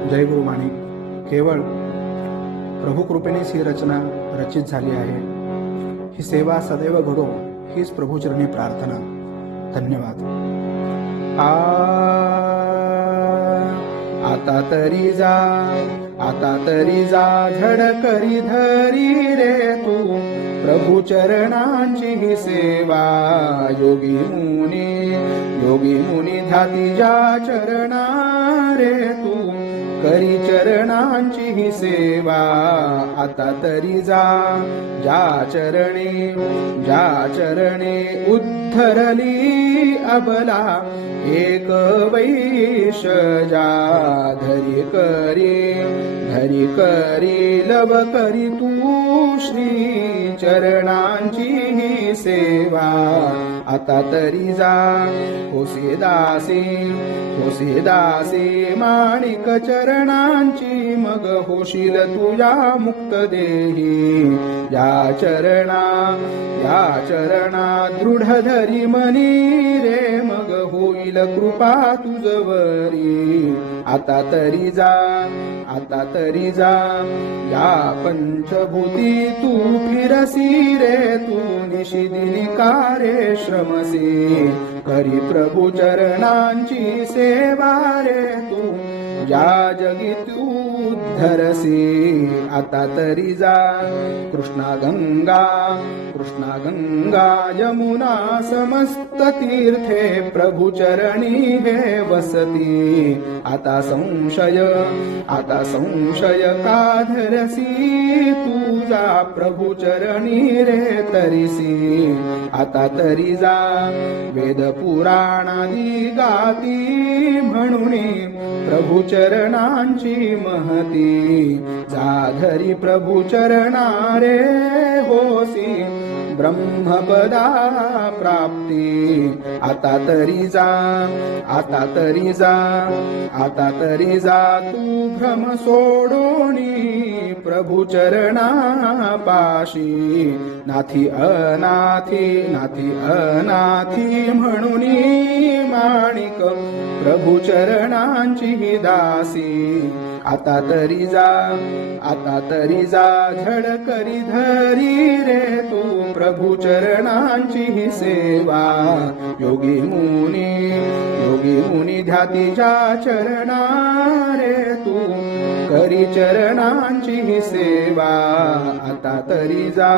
जय गुरुवाणी केवळ प्रभू कृपेने ही रचना रचित झाली आहे। ही सेवा सदैव घडो हीच प्रभूचरणी प्रार्थना। धन्यवाद। आता तरी जा झड करी धरी रे तू प्रभू चरणांची ही सेवा। योगी मुनी ध्याती ज्या चरणा रे तू करी चरणांची ही सेवा। आता तरी जा ज्या चरणे उद्धरली अबला एक वैश जा धरी करी लव करी तू श्री चरणांची ही सेवा। आता तरी जा होसे दासी माणिक चरणांची मग होशील तुझ्या मुक्त देही। या चरणा दृढ धरी मनी रे मग होईल कृपा तुझवरी। आता तरी जा या पंचभूती तू फिरसी रे तू निशिदिनी कारे श्रमसी करी प्रभू चरणांची सेवा रे तू या जगी तू धरसी। आता तरी जा कृष्णा गंगा यमुना समस्त तीर्थे प्रभू चरणी हे वसती। आता संशय का धरसी तुझा प्रभू चरणी रे तरिसी। आता तरी जा वेद पुराणादी गाती म्हणून प्रभू चरणांची महती। जाधरी प्रभू चरणा रे होसी ब्रह्मपदा प्राप्ती। आता तरी जा तू भ्रम सोडोनी प्रभू चरणा पाशी। नाथी अनाथी म्हणून माणिक प्रभू चरणांची ही दासी। आता तरी जा झड करी धरी रे तू प्रभू चरणांची ही सेवा। योगी मुनी ध्याती ज्या चरणा रे तू करी चरणांची ही सेवा। आता तरी जा